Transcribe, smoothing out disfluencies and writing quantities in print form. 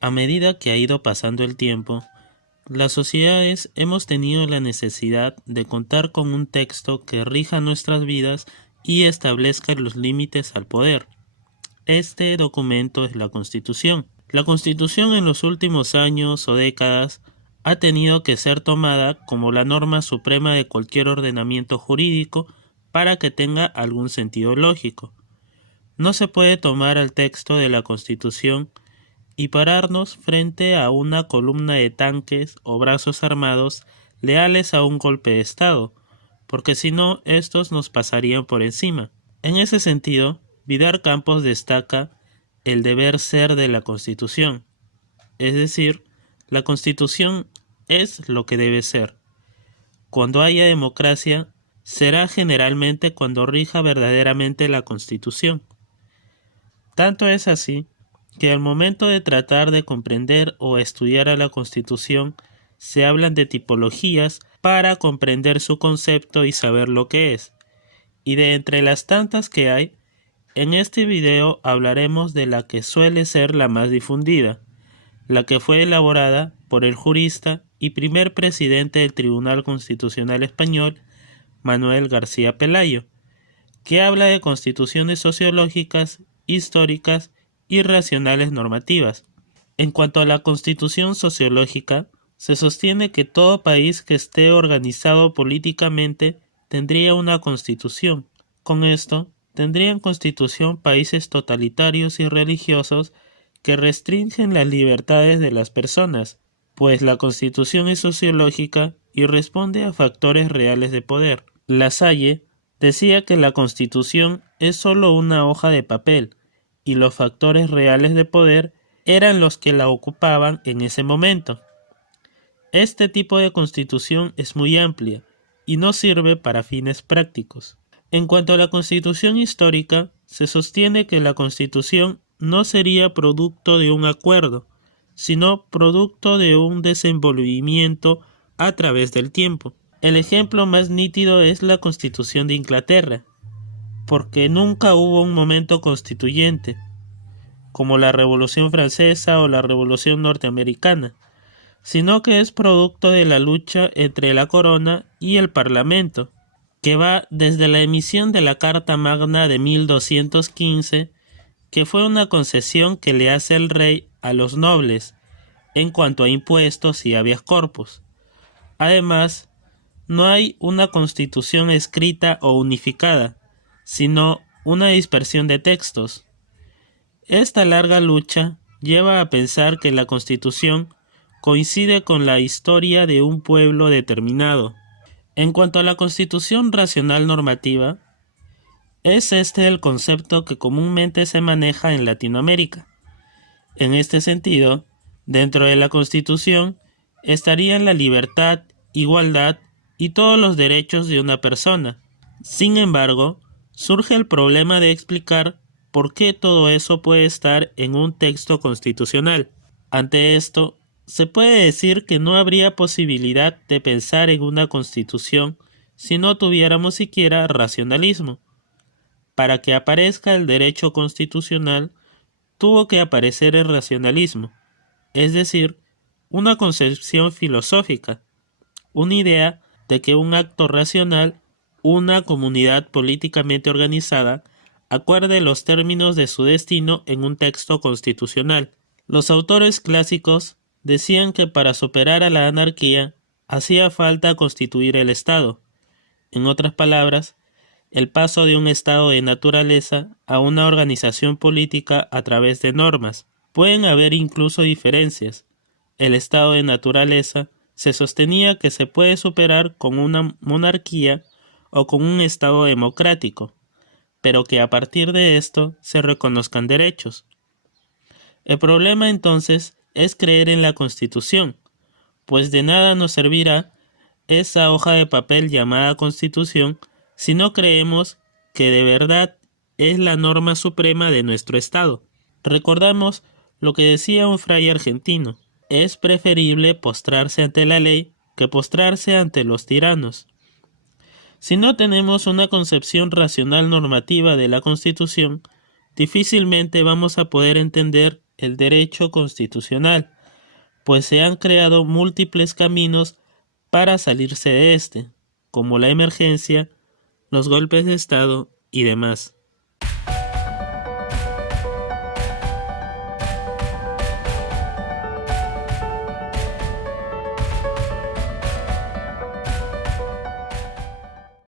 A medida que ha ido pasando el tiempo, las sociedades hemos tenido la necesidad de contar con un texto que rija nuestras vidas y establezca los límites al poder. Este documento es la Constitución. La Constitución en los últimos años o décadas ha tenido que ser tomada como la norma suprema de cualquier ordenamiento jurídico para que tenga algún sentido lógico. No se puede tomar al texto de la Constitución y pararnos frente a una columna de tanques o brazos armados leales a un golpe de Estado, porque si no, estos nos pasarían por encima. En ese sentido, Vidar Campos destaca el deber ser de la Constitución, es decir, la Constitución es lo que debe ser. Cuando haya democracia, será generalmente cuando rija verdaderamente la Constitución. Tanto es así que al momento de tratar de comprender o estudiar a la Constitución, se hablan de tipologías para comprender su concepto y saber lo que es. Y de entre las tantas que hay, en este video hablaremos de la que suele ser la más difundida, la que fue elaborada por el jurista y primer presidente del Tribunal Constitucional Español, Manuel García Pelayo, que habla de constituciones sociológicas, históricas y racionales normativas. En cuanto a la constitución sociológica, se sostiene que todo país que esté organizado políticamente tendría una constitución. Con esto, tendrían constitución países totalitarios y religiosos que restringen las libertades de las personas, pues la constitución es sociológica y responde a factores reales de poder. Lasalle decía que la constitución es solo una hoja de papel, y los factores reales de poder eran los que la ocupaban en ese momento. Este tipo de constitución es muy amplia y no sirve para fines prácticos. En cuanto a la constitución histórica, se sostiene que la constitución no sería producto de un acuerdo, sino producto de un desenvolvimiento a través del tiempo. El ejemplo más nítido es la Constitución de Inglaterra, porque nunca hubo un momento constituyente, como la Revolución Francesa o la Revolución Norteamericana, sino que es producto de la lucha entre la corona y el Parlamento, que va desde la emisión de la Carta Magna de 1215, que fue una concesión que le hace el rey a los nobles en cuanto a impuestos y habeas corpus. Además, no hay una constitución escrita o unificada, sino una dispersión de textos. Esta larga lucha lleva a pensar que la Constitución coincide con la historia de un pueblo determinado. En cuanto a la Constitución racional normativa, es este el concepto que comúnmente se maneja en Latinoamérica. En este sentido, dentro de la Constitución estarían la libertad, igualdad y todos los derechos de una persona. Sin embargo, surge el problema de explicar por qué todo eso puede estar en un texto constitucional. Ante esto, se puede decir que no habría posibilidad de pensar en una constitución si no tuviéramos siquiera racionalismo. Para que aparezca el derecho constitucional, tuvo que aparecer el racionalismo, es decir, una concepción filosófica, una idea de que un acto racional, una comunidad políticamente organizada, acuerde los términos de su destino en un texto constitucional. Los autores clásicos decían que para superar a la anarquía hacía falta constituir el Estado. En otras palabras, el paso de un estado de naturaleza a una organización política a través de normas. Pueden haber incluso diferencias. El estado de naturaleza se sostenía que se puede superar con una monarquía o con un estado democrático, pero que a partir de esto se reconozcan derechos. El problema entonces es creer en la Constitución, pues de nada nos servirá esa hoja de papel llamada Constitución si no creemos que de verdad es la norma suprema de nuestro Estado. Recordamos lo que decía un fray argentino: es preferible postrarse ante la ley que postrarse ante los tiranos. Si no tenemos una concepción racional normativa de la Constitución, difícilmente vamos a poder entender el derecho constitucional, pues se han creado múltiples caminos para salirse de este, como la emergencia, los golpes de Estado y demás.